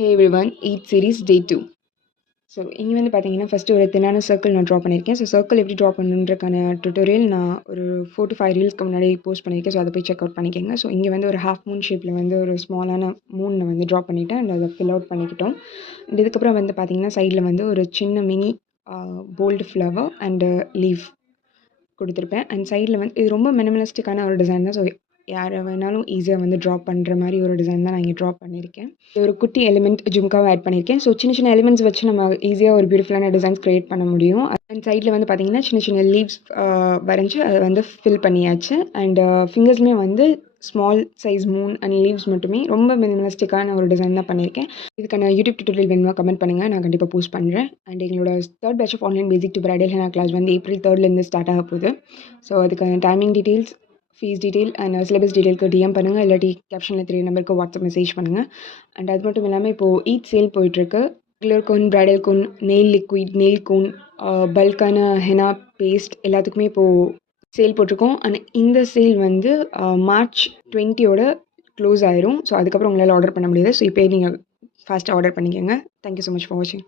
Hey everyone, Eat series day 2. So இங்கே வந்து பார்த்தீங்கன்னா ஃபஸ்ட்டு ஒரு தின்னான சர்க்கிள் நான் ட்ரா பண்ணியிருக்கேன். ஸோ சர்க்கிள் எப்படி ட்ரா பண்ணுன்றக்கான டுட்டோரியல் நான் ஒரு 4 to 5 ரீல்ஸ்க்கு முன்னாடி போஸ்ட் பண்ணியிருக்கேன். ஸோ அதை போய் செக் அவுட் பண்ணிக்கோங்க. ஸோ இங்கே வந்து ஒரு ஹாஃப் மூன் ஷேப்பில் வந்து ஒரு ஸ்மாலான மூனை வந்து ட்ரா பண்ணிவிட்டேன் அண்ட் அதை ஃபில் அவுட் பண்ணிக்கிட்டோம். இதுக்கப்புறம் வந்து பார்த்தீங்கன்னா சைடில் வந்து ஒரு சின்ன mini bold flower and leaf கொடுத்துருப்பேன். அண்ட் சைடில் வந்து இது ரொம்ப மினிமலிஸ்டிக்கான ஒரு டிசைன் தான். ஸோ யாரை வேணாலும் ஈஸியாக வந்து ட்ரா பண்ணுற மாதிரி ஒரு டிசைன் தான் நான் இங்கே ட்ரா பண்ணியிருக்கேன். ஒரு குட்டி எலிமெண்ட் ஜும்காவை ஆட் பண்ணியிருக்கேன். ஸோ சின்ன சின்ன எலிமெண்ட்ஸ் வச்சு நம்ம ஈஸியாக ஒரு பியூட்டிஃபுல்லான டிசைன்ஸ் க்ரியேட் பண்ண முடியும். அண்ட் சைடில் வந்து பார்த்தீங்கன்னா சின்ன சின்ன லீவ்ஸ் வரைஞ்சி அதை வந்து ஃபில் பண்ணியாச்சு. அண்ட் ஃபிங்கர்ஸுமே வந்து small size Moon and leaves மட்டுமே ரொம்ப மினிமலிஸ்டிக்கான ஒரு டிசைன் தான் பண்ணியிருக்கேன். இதுக்கான யூடியூப் டுட்டோரியல் வேணுமா கமெண்ட் பண்ணுங்கள், நான் கண்டிப்பாக போஸ்ட் பண்ணுறேன். அண்ட் எங்களோட 3rd batch of online basic to bridal henna class வந்து April 3 ஸ்டார்ட் ஆக போகுது. ஸோ அதுக்கான timing details, fees detail and syllabus டீட்டெயிலுக்கு டிஎம் பண்ணுங்கள், இல்லாட்டி கேப்ஷனில் 3 நம்பருக்கு வாட்ஸ்அப் மெசேஜ் பண்ணுங்கள். அண்ட் அது மட்டும் இல்லாமல் இப்போது ஈத் சேல் போயிட்டுருக்கு. Regular cone, bridal cone, nail liquid, nail cone, பல்கான ஹெனா பேஸ்ட் எல்லாத்துக்குமே இப்போது சேல் போட்டிருக்கோம். அண்ட் இந்த சேல் வந்து March 20 க்ளோஸ் ஆயிரும். ஸோ அதுக்கப்புறம் உங்களால் ஆர்டர் பண்ண முடியாது. ஸோ இப்போயே நீங்கள் ஃபாஸ்ட்டாக ஆர்டர் பண்ணிக்கோங்க. தேங்க்யூ ஸோ மச் ஃபார் வாட்சிங்.